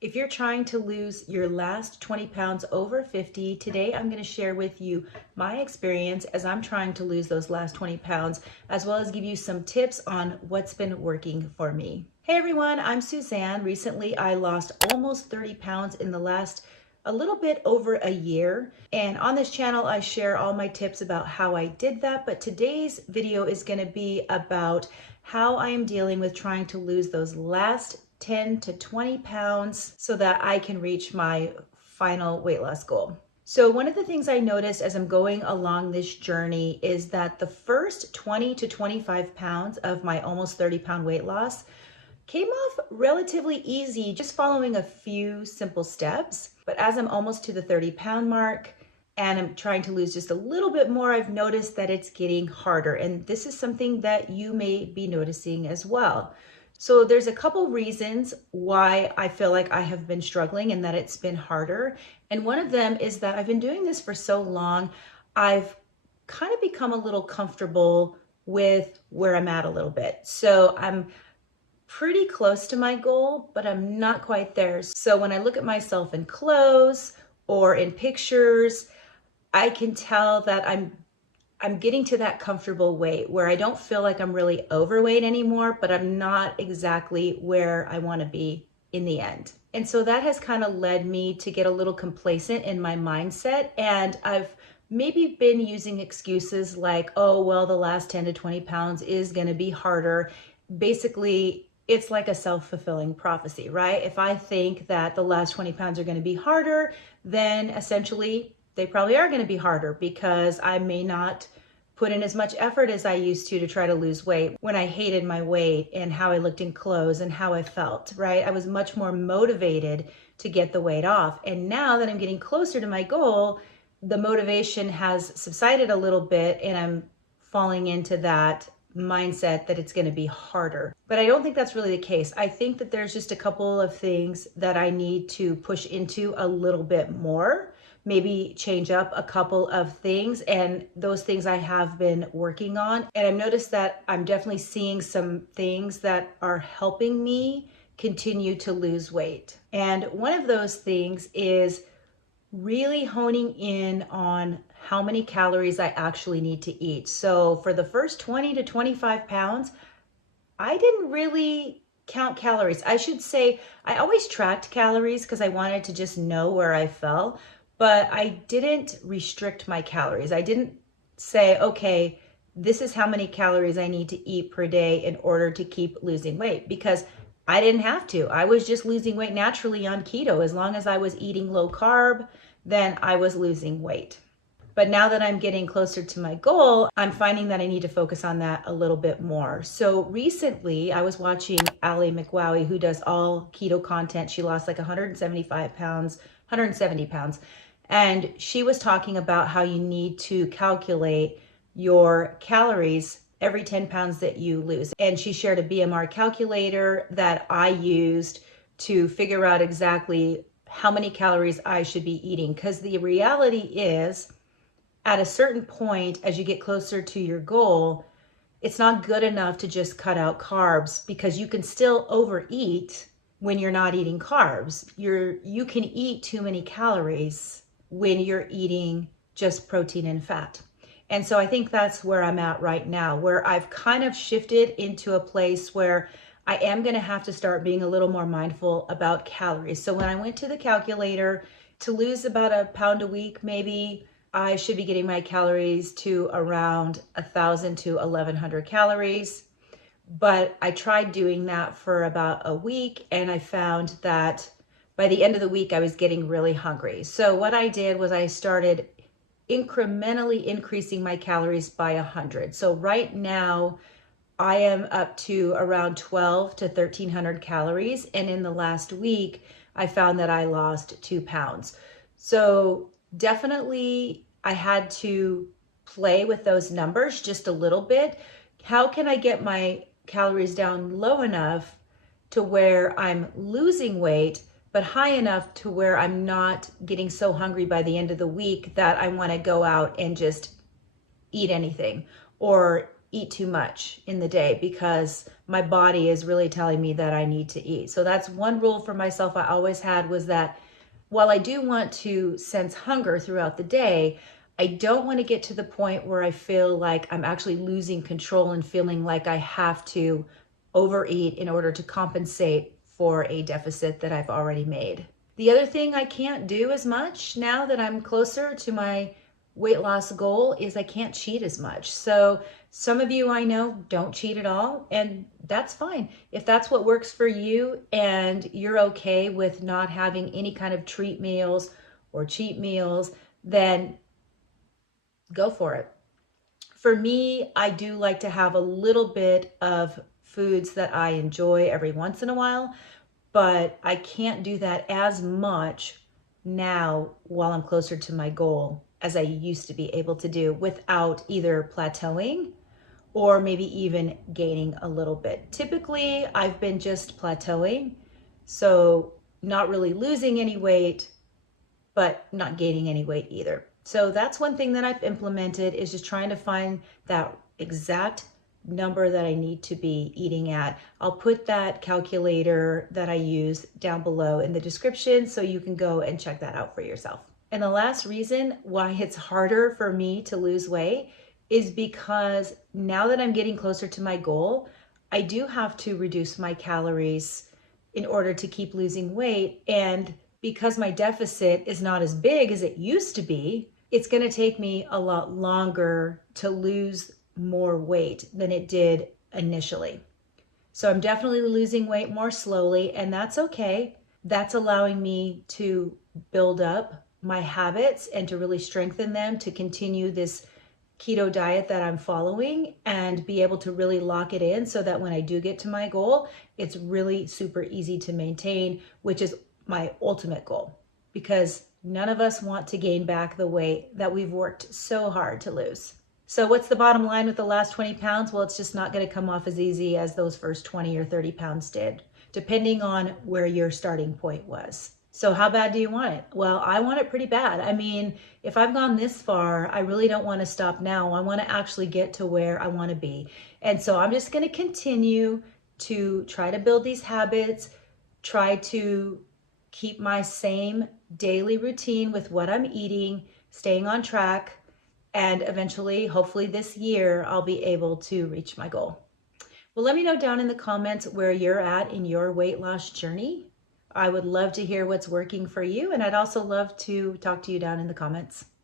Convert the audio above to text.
If you're trying to lose your last 20 pounds over 50, today I'm going to share with you my experience as I'm trying to lose those last 20 pounds, as well as give you some tips on what's been working for me. Hey everyone, I'm Suzanne. Recently I lost almost 30 pounds in the last a little bit over a year. And on this channel, I share all my tips about how I did that. But today's video is going to be about how I am dealing with trying to lose those last 10 to 20 pounds so that I can reach my final weight loss goal. So one of the things I noticed as I'm going along this journey is that the first 20 to 25 pounds of my almost 30-pound weight loss came off relatively easy, just following a few simple steps. But as I'm almost to the 30-pound mark and I'm trying to lose just a little bit more, I've noticed that it's getting harder. And this is something that you may be noticing as well. So there's a couple reasons why I feel like I have been struggling and that it's been harder. And one of them is that I've been doing this for so long, I've kind of become a little comfortable with where I'm at a little bit. So I'm pretty close to my goal, but I'm not quite there. So when I look at myself in clothes or in pictures, I can tell that I'm getting to that comfortable weight where I don't feel like I'm really overweight anymore, but I'm not exactly where I want to be in the end. And so that has kind of led me to get a little complacent in my mindset. And I've maybe been using excuses like, oh, well, the last 10 to 20 pounds is going to be harder. Basically, it's like a self-fulfilling prophecy, right? If I think that the last 20 pounds are going to be harder, then essentially they probably are going to be harder because I may not put in as much effort as I used to try to lose weight when I hated my weight and how I looked in clothes and how I felt, right? I was much more motivated to get the weight off. And now that I'm getting closer to my goal, the motivation has subsided a little bit and I'm falling into that mindset that it's going to be harder. But I don't think that's really the case. I think that there's just a couple of things that I need to push into a little bit more, maybe change up a couple of things, and those things I have been working on. And I've noticed that I'm definitely seeing some things that are helping me continue to lose weight. And one of those things is really honing in on how many calories I actually need to eat. So for the first 20 to 25 pounds, I didn't really count calories. I should say I always tracked calories because I wanted to just know where I fell, but I didn't restrict my calories. I didn't say, okay, this is how many calories I need to eat per day in order to keep losing weight, because I didn't have to. I was just losing weight naturally on keto. As long as I was eating low carb, then I was losing weight. But now that I'm getting closer to my goal, I'm finding that I need to focus on that a little bit more. So recently I was watching Ali McWowie, who does all keto content. She lost like 175 pounds, 170 pounds. And she was talking about how you need to calculate your calories every 10 pounds that you lose. And she shared a BMR calculator that I used to figure out exactly how many calories I should be eating. Because the reality is, at a certain point, as you get closer to your goal, it's not good enough to just cut out carbs, because you can still overeat when you're not eating carbs. You can eat too many calories when you're eating just protein and fat. And so I think that's where I'm at right now, where I've kind of shifted into a place where I am going to have to start being a little more mindful about calories. So when I went to the calculator to lose about a pound a week, maybe I should be getting my calories to around 1,000 to 1,100 calories. But I tried doing that for about a week, and I found that by the end of the week, I was getting really hungry. So what I did was I started incrementally increasing my calories by 100. So right now, I am up to around 12 to 1,300 calories. And in the last week, I found that I lost 2 pounds. So definitely I had to play with those numbers just a little bit. How can I get my calories down low enough to where I'm losing weight, but high enough to where I'm not getting so hungry by the end of the week that I want to go out and just eat anything or eat too much in the day because my body is really telling me that I need to eat. So that's one rule for myself I always had, was that while I do want to sense hunger throughout the day, I don't want to get to the point where I feel like I'm actually losing control and feeling like I have to overeat in order to compensate for a deficit that I've already made. The other thing I can't do as much now that I'm closer to my weight loss goal is I can't cheat as much. So some of you I know don't cheat at all, and that's fine. If that's what works for you and you're okay with not having any kind of treat meals or cheat meals, then go for it. For me, I do like to have a little bit of foods that I enjoy every once in a while, but I can't do that as much now while I'm closer to my goal as I used to be able to do without either plateauing or maybe even gaining a little bit. Typically, I've been just plateauing, so not really losing any weight, but not gaining any weight either. So that's one thing that I've implemented, is just trying to find that exact number that I need to be eating at. I'll put that calculator that I use down below in the description so you can go and check that out for yourself. And the last reason why it's harder for me to lose weight is because now that I'm getting closer to my goal, I do have to reduce my calories in order to keep losing weight. And because my deficit is not as big as it used to be, it's going to take me a lot longer to lose more weight than it did initially. So I'm definitely losing weight more slowly, and that's okay. That's allowing me to build up my habits and to really strengthen them to continue this keto diet that I'm following and be able to really lock it in so that when I do get to my goal, it's really super easy to maintain, which is my ultimate goal, because none of us want to gain back the weight that we've worked so hard to lose. So what's the bottom line with the last 20 pounds? Well, it's just not going to come off as easy as those first 20 or 30 pounds did, depending on where your starting point was. So how bad do you want it? Well, I want it pretty bad. I mean, if I've gone this far, I really don't want to stop now. I want to actually get to where I want to be. And so I'm just going to continue to try to build these habits, try to keep my same daily routine with what I'm eating, staying on track, and eventually, hopefully this year, I'll be able to reach my goal. Well, let me know down in the comments where you're at in your weight loss journey. I would love to hear what's working for you, and I'd also love to talk to you down in the comments.